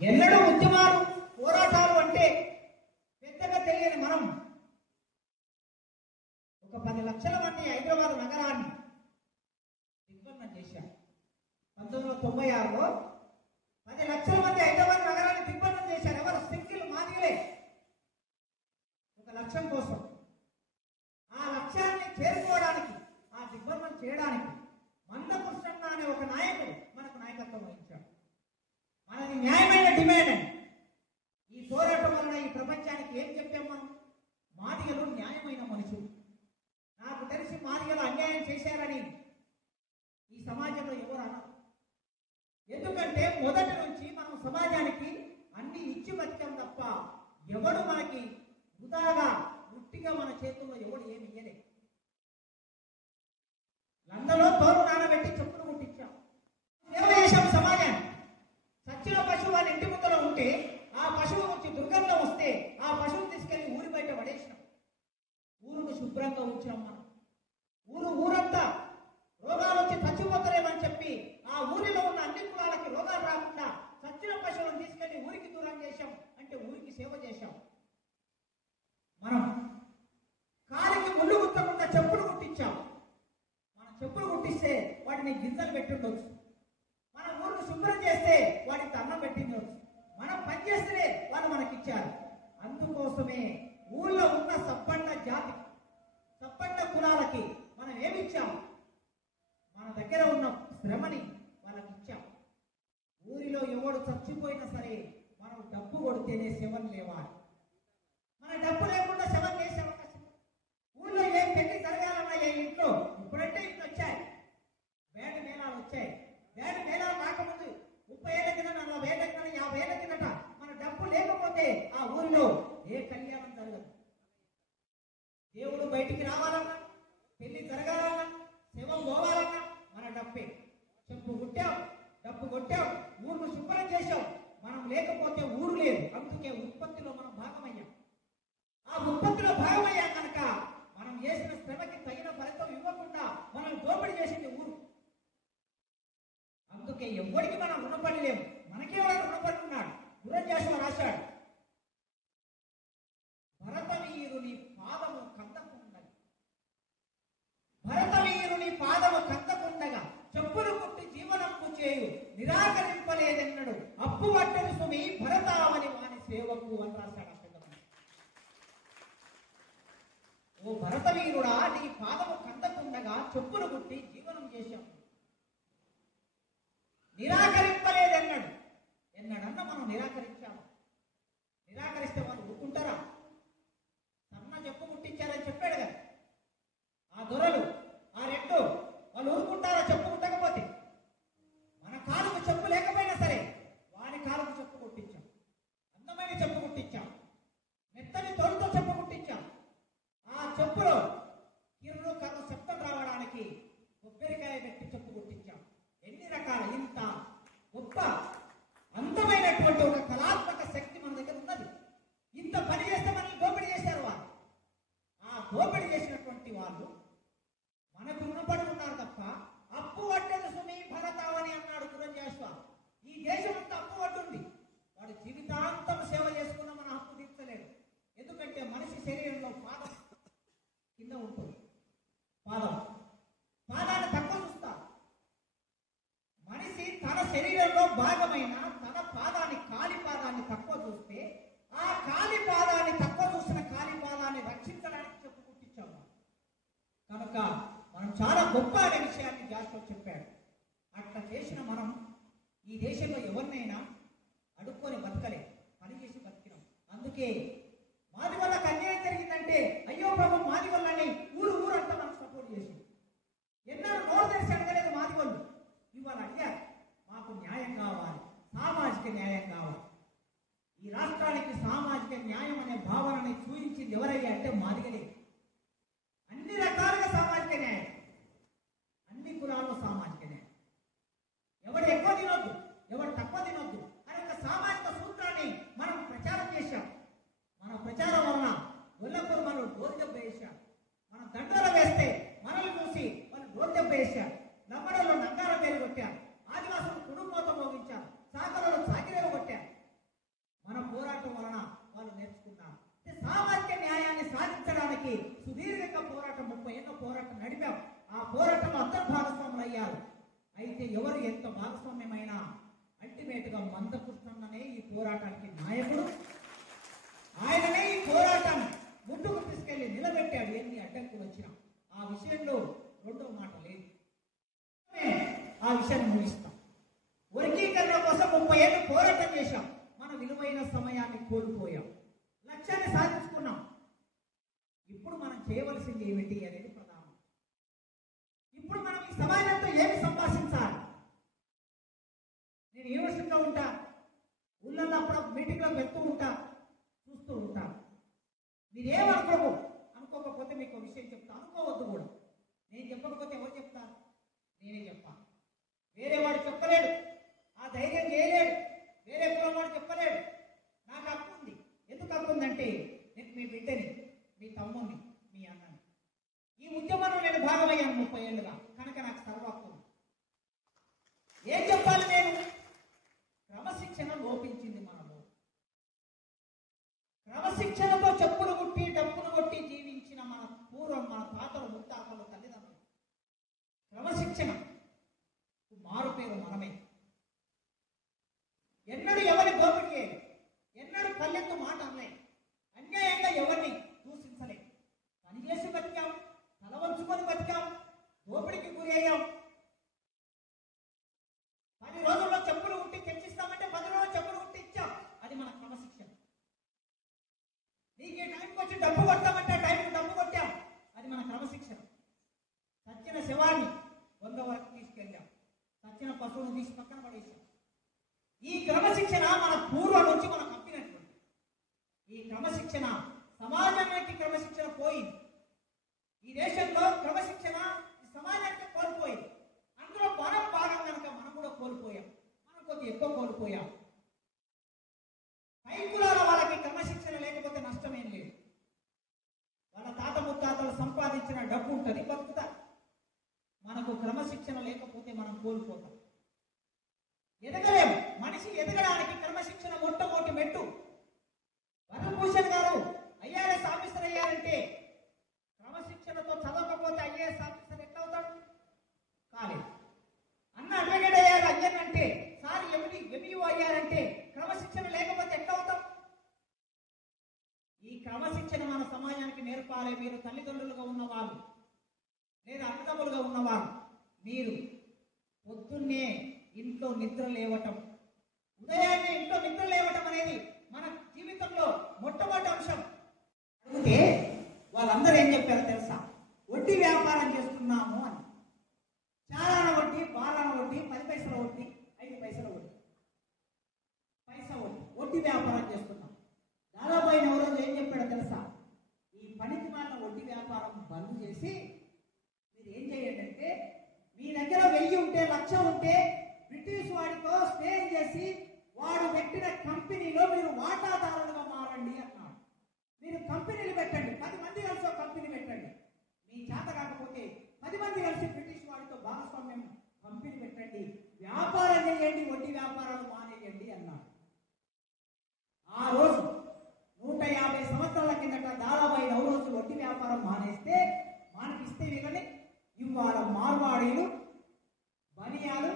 ఎన్నడూ ఉద్యమాలు పోరాటాలు అంటే పెద్దగా తెలియని మనం ఒక 10 లక్షల మంది హైదరాబాద్ నగరాన్ని దిగ్బంధం చేశాం. 1996లో 10 లక్షల మంది హైదరాబాద్ నగరాన్ని దిగ్బంధం చేశారు. ఎవరు? సింగిల్ మాదిగలే. ఒక లక్ష్యం కోసం, ఆ లక్ష్యాన్ని చేరుకోవడానికి, ఆ దిగ్బంధం చేయడానికి మందకృష్ణన్న అనే ఒక నాయకుడు మనకు నాయకత్వం వహించాడు. మనది న్యాయమైన డిమాండ్ అని. ఈ పోరాటం వలన ఈ ప్రపంచానికి ఏం చెప్పాం మనం? మాదిగలు న్యాయమైన మనుషులు. నాకు తెలిసి మాదిగలు అన్యాయం చేశారని ఈ సమాజంలో ఎవరు అన్నారు. ఎందుకంటే మొదటి నుంచి మనం సమాజానికి అన్ని ఇచ్చి బతికాం తప్ప ఎవడు మనకి వృధాగా వృత్తిగా మన చేతుల్లో ఎవడు ఏమి ఇయ్యలే. లండలో తోలు నానబెట్టి చెప్పులు కుట్టించాం. సేవ చేశాం సమాజాన్ని. సచ్చిన పశువు వాళ్ళ ఇంటి ముందర ఉంటే ఆ పశువు వచ్చి దుర్గంధం వస్తే ఆ పశువుని తీసుకెళ్లి ఊరి బయట పడేసినాం. ఊరును శుభ్రంగా ఉంచాం మనం. ఊరంతా రోగాలు వచ్చి చచ్చిపోతారేమని చెప్పి ఆ ఊరిలో ఉన్న అన్ని కులాలకి రోగాలు రాకుండా చచ్చిన పశువులను తీసుకెళ్లి ఊరికి దూరం చేశాం. అంటే ఊరికి సేవ చేశాం. మనం కాలికి ముళ్ళు గుచ్చకుండా చెప్పులు కుట్టించాం. మనం చెప్పులు కుట్టిస్తే వాటిని గింజలు పెట్టుండొచ్చు. మన ఊరిని శుభ్రం చేస్తే వాటికి అన్నం పెట్టిండొచ్చు. మనం పని చేస్తే వాళ్ళు మనకిచ్చారు. అందుకోసమే ఊళ్ళో ఉన్న సబ్బండ జాతి, సబ్బండ కులాలకి మనం ఏమిచ్చాం? మన దగ్గర ఉన్న శ్రమని వాళ్ళకి ఇచ్చాం. ఊరిలో ఎవడు చచ్చిపోయినా సరే మనం డబ్బు కొడితేనే శవం లేవాలి. మన డబ్బు లేకుండా శవం చేసే అవకాశం. ఊళ్ళో ఏం పెళ్లి జరగాలన్నా ఏ ఇంట్లో ఇప్పుడంటే ఇంట్లో వచ్చాయి, వేడి మేళాలు వచ్చాయి. వేడి మేళాలు రాకముందు 30 ఏళ్ల కింద, 40 ఏళ్ల కింద, 50 ఏళ్ల కిందట మన డబ్బు లేకపోతే ఆ ఊరిలో ఏ కళ్యాణం జరగదు. దేవుడు బయటికి రావాలన్నా, పెళ్లి జరగాలన్నా, శవం పోవాలన్నా మన డబ్బే. చెప్పు కొట్టాం, డబ్బు కొట్టాం, ఊరును శుభ్రం చేశాం. మనం లేకపోతే ఊరు లేదు. అందుకే ఉత్పత్తిలో మనం భాగమయ్యాం. ఆ ఉత్పత్తిలో భాగమయ్యాం కనుక మనం చేసిన శ్రమకి తగిన ఫలితం ఇవ్వకుండా మనం దోపిడీ చేసింది ఊరు. అందుకే ఎవరికి మనం రుణపడి లేము. మనకే వాడు రుణపడి ఉన్నాడు. గురంజాషువ రాశాడు, భరతవీరుని పాదము కందకుండగా, భరతవీరుని పాదము కందకుండగా చెప్పులు కుట్టి జీవనము చేయు నిరాకరింపలేదెన్నడు అప్పు పట్టని సుమి భరతావని వాని సేవకు అని రాశాడు. ఓ భరతవీరుడా, నీ పాదము కందకుండగా చెప్పులు కుట్టి జీవనం చేశాం. నిరాకరింపలేదన్నాడు. ఎన్నడన్నా మనం నిరాకరించాము? నిరాకరిస్తే వాళ్ళు ఊరుకుంటారా? సన్న చెప్పు కుట్టించారని చెప్పాడు కదా ఆ దొరలు, ఆ రెండు. వాళ్ళు ఊరుకుంటారా చెప్పు కుట్టకపోతే? మన కాలుకు చెప్పు లేకపోయినా సరే వాడి కాలుకు చెప్పు కుట్టించాం. అందమైన చెప్పు కుట్టించాం. మెత్తని తోలుతో చెప్పు కుట్టించాం. ఆ చెప్పులో కిర్రు కర్రు శబ్దం రావడానికి కొబ్బరికాయ పెట్టి చెప్పు కుట్టించాం. ఎన్ని రకాల, ఇంత గొప్ప అందమైనటువంటి ఒక కళాత్మక శక్తి మన దగ్గర ఉన్నది. ఇంత పని చేస్తే మనల్ని దోపిడీ చేశారు వాళ్ళు. ఆ దోపిడీ చేసినటువంటి వాళ్ళు మనకు రుణపడి ఉన్నారు తప్ప అప్పు పట్టదు సుమి భరతావని అన్నాడు గురంజాషువ. ఈ దేశం అంతా అప్పు పట్టుంది. వాడు జీవితాంతం సేవ చేసుకున్న మన హక్కు తీర్చలేడు. ఎందుకంటే మనిషి శరీరంలో పాదం కింద ఉంటుంది. పాదాన్ని తక్కువ చూస్తారు. మనిషి తన శరీరంలో భాగమైన తన పాదాన్ని, కాలి పాదాన్ని తక్కువ చూస్తే ఆ కాలి పాదాన్ని తక్కువ చూసిన కాలి పాదాన్ని రక్షించడానికి చెప్పు కుట్టించాము. కనుక మనం చాలా గొప్ప అనే విషయాన్ని జాస్తో చెప్పాడు. అట్లా చేసిన మనం ఈ దేశంలో ఎవరినైనా అడుక్కొని బతకలే, పని చేసి బతికినాం. అందుకే మాది వల్లకి అన్యాయం జరిగిందంటే అయ్యో ప్రభు మాది వల్లని ఊరంతా మనం సపోర్ట్ చేసింది. ఎన్నడూ నోరు తెరిచి అడగలేదు మాది వాళ్ళు. ఇవాళ అడిగారు, మాకు న్యాయం కావాలి, సామాజిక న్యాయం కావాలి. ఈ రాష్ట్రానికి సామాజిక న్యాయం అనే భావనని చూపించింది ఎవరయ్యా అంటే మాదిగలే. అన్ని రకాలుగా సామాజిక న్యాయం, అన్ని కులాల్లో సామాజిక న్యాయం. ఎవడు ఎక్కువ తినొద్దు, ఎవడు తక్కువ తినొద్దు అనే ఒక సామాజిక సూత్రాన్ని మనం ప్రచారం చేశాం. అయితే ఎవరు ఎంత భాగస్వామ్యమైనా అల్టిమేట్గా మందకృష్ణన్ననే ఈ పోరాటానికి నాయకుడు. ఆయననే ఈ పోరాటాన్ని ముందుకు తీసుకెళ్లి నిలబెట్టాడు. ఎన్ని అడ్డంకులు వచ్చినా ఆ విషయంలో రెండో మాట లేదు. ఆ విషయాన్ని ముగిస్తాం. వర్గీకరణ కోసం 30 ఏళ్ళు పోరాటం చేశాం. మన విలువైన సమయాన్ని కోల్పోయాం. లక్ష్యాన్ని సాధించుకున్నాం. ఇప్పుడు మనం చేయవలసింది ఏమిటి అనేది ప్రధానం. ఇప్పుడు మనం ఈ సమాజంతో ఏమి సంభాషించాలి? నేను యూనివర్సిటీలో ఉంటా, ఊళ్ళల్లో అప్పుడు మీటింగ్లో వెళ్తూ ఉంటా, చూస్తూ ఉంటా. అనుకోకపోతే మీకు విషయం చెప్తా. అనుకోవద్దు కూడా. నేను చెప్పకపోతే ఎవరు చెప్తారు? నేనే చెప్పాను. వేరే వాడు చెప్పలేడు, ఆ ధైర్యం చేయలేడు, వేరే కులం వాడు చెప్పలేడు. నాకు హక్కు ఉంది. ఎందుకు హక్కు ఉందంటే నేను మీ బిడ్డని, మీ తమ్ముడిని, మీ అన్నని. ఈ ఉద్యమంలో నేను భాగమయ్యాను 30 ఏళ్ళుగా, కనుక నాకు సర్వహక్కు ఉంది. ఏం చెప్పాలి? నేను క్రమశిక్షణ లోపించింది మనలో. క్రమశిక్షణతో చెప్పులు కొట్టి డప్పులు కొట్టి జీవించిన మన పూర్వం, మన తాతలు, ముత్తాతలు, తల్లిదండ్రులు క్రమశిక్షణ మారు పేరు మనమే. ఎన్నడూ ఎవరి దోపిడీ, ఎన్నడూ పల్లెత్తు మాట అనలే, అన్యాయంగా ఎవరిని దూషించలే. పనిచేసి బతికాం, తల వంచుకొని బతికాం, దోపిడికి గురి అయ్యాం. 10 రోజుల్లో చెప్పులు ఉట్టి తెచ్చిస్తామంటే 10 రోజుల్లో చెప్పులు ఉట్టి ఇచ్చాం. అది మన క్రమశిక్షణ. నీకు టైంకి వచ్చి డబ్బు కొడతామంటే టైంకి డబ్బు కొట్టాం. అది మన క్రమశిక్షణ. సచ్చిన శవాన్ని 100 వరకు తీసుకెళ్ళాం, సచ్చిన పశువును తీసి పక్కన పడేసాం. ఈ క్రమశిక్షణ మన పూర్వం నుంచి మనం కప్పినటువంటి ఈ క్రమశిక్షణ సమాజానికి క్రమశిక్షణ పోయింది. ఈ దేశంలో క్రమశిక్షణ సమాజానికి కోల్పోయింది. అందులో మనం భాగం కనుక మనం కూడా కోల్పోయాం. మనం కొద్దిగా ఎక్కువ కోల్పోయాం. పై కులాల వాళ్ళకి క్రమశిక్షణ లేకపోతే నష్టమేం లేదు. వాళ్ళ తాత ముత్తాతలు సంపాదించిన డబ్బు ఉంటుంది, బతుకుతారు. మనకు క్రమశిక్షణ లేకపోతే మనం కోల్పోతాం, ఎదగలేము. మనిషి ఎదగడానికి క్రమశిక్షణ మొట్టమొదటి మెట్టు. వరభూషణ్ గారు ఐఏఎస్ ఆఫీసర్ అయ్యారంటే క్రమశిక్షణతో చదవకపోతే ఐఏఎస్ ఆఫీసర్ ఎట్లా అవుతాడు? కాలేదు. అన్న అడ్వకేట్ అయ్యారు అయ్యారంటే, సార్ ఎంఈఓ అయ్యారంటే క్రమశిక్షణ లేకపోతే ఎట్లా అవుతాం? ఈ క్రమశిక్షణ మన సమాజానికి నేర్పాలి. మీరు తల్లిదండ్రులుగా ఉన్నవారు లేదా అన్నదమ్ములుగా ఉన్నవారు, మీరు పొద్దున్నే ఇంట్లో నిద్ర లేవటం, ఉదయాన్నే ఇంట్లో నిద్ర లేవటం అనేది మన జీవితంలో మొట్టమొదటి అంశం. అడిగితే వాళ్ళందరూ ఏం చెప్పారో తెలుసా? వడ్డీ వ్యాపారం చేస్తున్నాము అని. చాలాన వడ్డీ, బాలాన వడ్డీ, 10 పైసల వడ్డీ, 5 పైసల వడ్డీ, పైసా వడ్డీ, వడ్డీ వ్యాపారం చేస్తున్నాం. దాదాపు ఆయన ఎవరో ఏం చెప్పాడో తెలుసా? ఈ పనికి మాలిన వడ్డీ వ్యాపారం బంద్ చేసి మీరు ఏం చేయండి అంటే, మీ దగ్గర 1000 ఉంటే, 1,00,000 ఉంటే బ్రిటిష్ వాడితో స్నేహం చేసి వాడు పెట్టిన కంపెనీలో మీరు వాటాదారులుగా మారండి అన్నాడు. మీరు కంపెనీలు పెట్టండి, 10 మంది కలిసి ఒక కంపెనీ పెట్టండి. మీ చేత కాకపోతే 10 మంది కలిసి బ్రిటిష్ వాడితో భాగస్వామ్యం కంపెనీ పెట్టండి, వ్యాపారం చేయండి, వడ్డీ వ్యాపారాలు మానేయండి అన్నాడు. ఆ రోజు 150 సంవత్సరాల కిందట దాదాపు 9 రోజులు వడ్డీ వ్యాపారం మానిపిస్తే వీళ్ళని ఇవాళ మార్వాడీలు, బనియాలు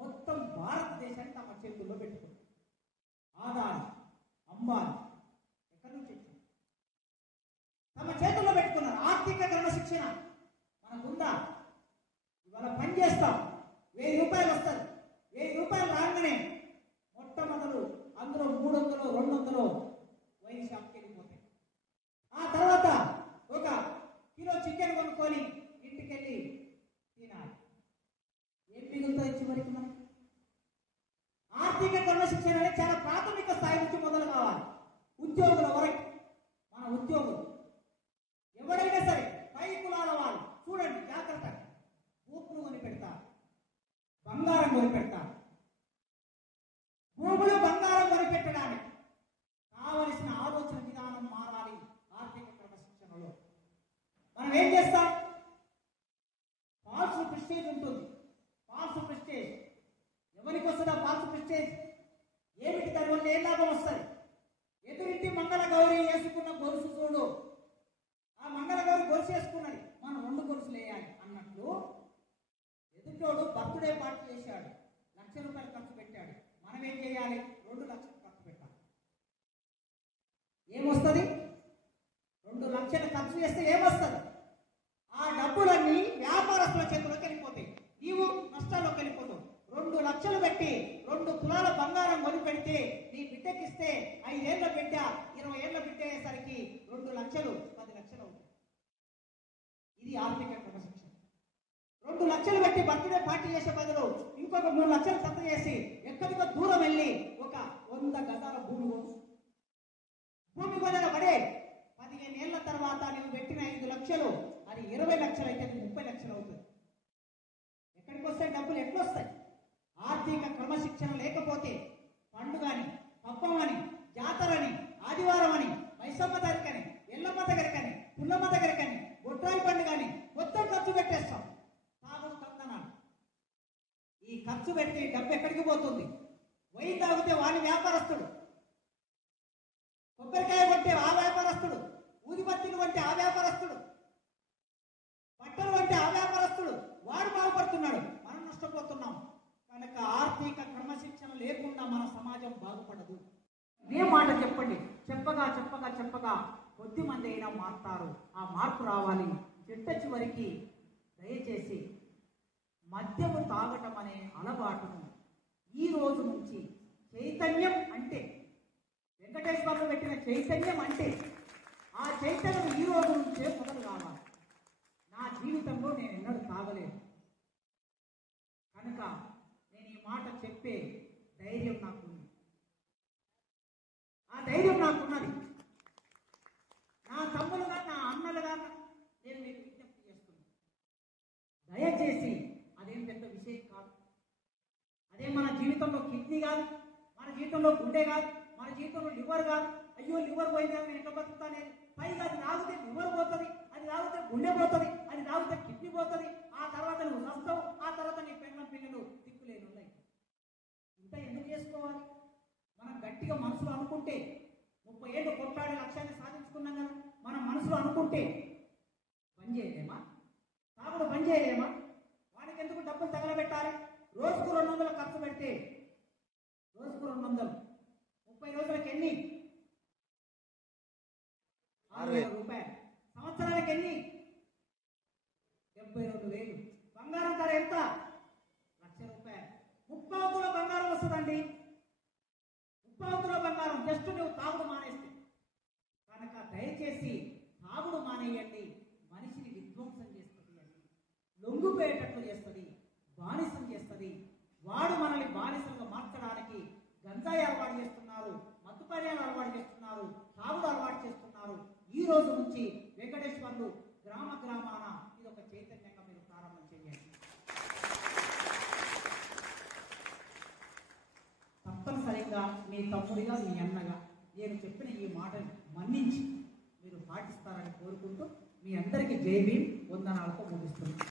మొత్తం భారతదేశాన్ని తమ చేతుల్లో పెట్టుకున్నారు. ఆదాని, అంబానీ ఎక్కడి నుంచి వచ్చింది? తమ చేతుల్లో పెట్టుకున్నారు. ఆర్థిక క్రమశిక్షణ మనకుందా? ఇవాళ పని చేస్తాం, 1000 రూపాయలు వస్తుంది. 1000 రూపాయలు రాగానే మొట్టమొదలు అందులో 300, 200 వైన్ షాప్కి వెళ్ళిపోతాయి. ఆ తర్వాత ఒక కిలో చికెన్ కొనుక్కొని ఇంటికి వెళ్ళి తినాలి. ఏం మిగులుతుంది చివరికి? మనకి ఆర్థిక క్రమశిక్షణ అనేది చాలా ప్రాథమిక స్థాయి నుంచి మొదలు కావాలి. ఉద్యోగుల వరకు మన ఉద్యోగులు ఎవరైనా సరే, పై కులాల వాళ్ళు చూడండి జాగ్రత్తగా, భూములు కొని పెడతారు, బంగారం కొని పెడతారు. భూములు బంగారం కొని పెట్టడానికి కావలసిన ఆలోచన విధానం మారాలి. ఆర్థిక క్రమశిక్షణలో మనం ఏం చేస్తాం? ఫాల్స్ ప్రెస్టేజ్ ఉంటుంది. ఫాల్స్ ప్రెస్టేజ్ ఎవరికి వస్తుందా? ఫాల్స్ ప్రెస్టేజ్ ఏమిటి? దానివల్ల ఏం లాభం వస్తుంది? ఎదురింటి మంగళ గౌరి వేసుకున్న గొలుసు చూడు, ఆ మంగళ గౌరి గొలుసు వేసుకున్నది, మనం 2 గొలుసులు వేయాలి అన్నట్లు ఎదుటోడు బర్త్డే పార్టీ చేశాడు, 1,00,000 రూపాయలు ఖర్చు పెట్టాడు. మనం ఏం చేయాలి? 2,00,000 ఖర్చు పెట్టాలి. ఏమొస్తుంది? 2,00,000 ఖర్చు చేస్తే ఏమొస్తుంది? ఆ డబ్బులన్నీ వ్యాపారస్తుల చేతిలోకి వెళ్ళిపోతాయి, నీవు నష్టాల్లోకి వెళ్ళిపోతావు. 2,00,000 పెట్టి 2 తులాల బంగారం కొని పెడితే నీ బిడ్డకిస్తే 5 ఏళ్ల బిడ్డ 20 ఏళ్ల బిడ్డ అయ్యేసరికి 2,00,000 10 లక్షలు అవుతుంది. ఇది ఆర్థిక క్రమశిక్షణ. 2,00,000 పెట్టి బర్త్డే పార్టీ చేసే బదులు ఇంకొక 3 లక్షలు ఖర్చు చేసి ఎక్కడికో దూరం వెళ్ళి ఒక 100 గజాల భూమి కొనగా పడే 15 ఏళ్ల తర్వాత నువ్వు పెట్టిన 5 లక్షలు అది 20 లక్షలు అయితే 30 లక్షలు అవుతుంది. ఎక్కడికి వస్తాయి డబ్బులు? ఎట్లొస్తాయి? ఆర్థిక క్రమశిక్షణ లేకపోతే పండుగని, పబ్బమని, జాతరని, ఆదివారం అని, మైసమ్మ దగ్గరకని, ఎల్లమ్మ దగ్గరకని, పుల్లమ్మ దగ్గరకని, బొట్టాయి పండుగని మొత్తం ఖర్చు పెట్టేస్తాం. తాగు తందనాలు. ఈ ఖర్చు పెట్టి డబ్బు ఎక్కడికి పోతుంది? వై తాగితే వాడి వ్యాపారస్తుడు, కొబ్బరికాయ కొట్టే ఆ వ్యాపారస్తుడు, ఊదిబత్తీలు అంటే ఆ వ్యాపారస్తుడు, బట్టలు అంటే ఆ వ్యాపారస్తుడు, వాడు బాగుపడుతున్నాడు, మనం నష్టపోతున్నాం. కనుక ఆర్థిక క్రమశిక్షణ లేకుండా మన సమాజం బాగుపడదు. ఏ మాట చెప్పండి, చెప్పగా చెప్పగా చెప్పగా కొద్ది మంది అయినా మారుతారు. ఆ మార్పు రావాలి. చిట్ట చివరికి దయచేసి మద్యము తాగటం అనే అలవాటును ఈ రోజు నుంచి చైతన్యం అంటే వెంకటేశ్వరరావు పెట్టిన చైతన్యం అంటే ఆ చైతన్యం ఈ రోజు నుంచే మొదలు కావాలి. నా జీవితంలో నేను ఎన్నడూ తాగలేదు కనుక నేను ఈ మాట చెప్పే ధైర్యం నాకుంది. ఆ ధైర్యం నాకున్నది. నా తమ్ములుగా, నా అన్నలుగా నేను మీకు విజ్ఞప్తి చేస్తున్నాను. దయచేసి అదేం పెద్ద విషయం కాదు. అదే మన జీవితంలో కిడ్నీ కాదు, మన జీవితంలో గుండె కాదు, మన జీవితంలో లివర్ కాదు. అయ్యో లివర్ పోయిందా నేను ఎట్లా బతుకుతానే? పైగా అది తాగితే లివర్ పోతుంది, అది తాగితే గుండె పోతుంది, అది తాగితే కిడ్నీ పోతుంది. ఆ తర్వాత నువ్వు నష్టం, ఆ తర్వాత నీ పిల్లలు దిక్కులేని ఉన్నాయి. ఇంత ఎందుకు చేసుకోవాలి? మనం గట్టిగా మనసులో అనుకుంటే 30 ఏళ్ళు కొట్లాడే లక్ష్యాన్ని సాధించుకున్నాం కదా. మనం మనసులో అనుకుంటే పని చేయలేమా? తాగుడు పని చేయలేమా? వాడికి ఎందుకు డబ్బులు తగలబెట్టాలి? రోజుకు 200 ఖర్చు పెడితే రోజుకు 200, 30 రోజులకి ఎన్ని? 6,000 రూపాయలు. సంవత్సరానికి ఎన్ని? 72,000. బంగారం ధర ఎంత? 1,00,000 రూపాయలు. 30 తుల బంగారం వస్తుందండి. 30 తుల బంగారం జస్ట్ నువ్వు తాగుడు మానేస్తే. కనుక దయచేసి తాగుడు మానేయండి. మనిషిని విధ్వంసం చేస్తుంది అండి, లొంగిపోయేటట్లు చేస్తుంది, బానిసం చేస్తుంది. వాడు మనల్ని బానిసలుగా మార్చడానికి గంజాయి అలవాటు చేస్తున్నారు, మత్తుపానీయాలు అలవాటు చేస్తున్నారు, తాగుడు అలవాటు చేస్తున్నారు. ఈ రోజు నుంచి వెంకటేశ్వర్లు గ్రామ గ్రామాన ఇది ఒక చైతన్యంగా మీరు ప్రారంభం చేయండి. తప్పనిసరిగా మీ తమ్ముడిగా, మీ అన్నగా నేను చెప్పిన ఈ మాటను మన్నించి మీరు పాటిస్తారని కోరుకుంటూ మీ అందరికీ జై భీమ్ వందనాలతో ముగిస్తున్నాను.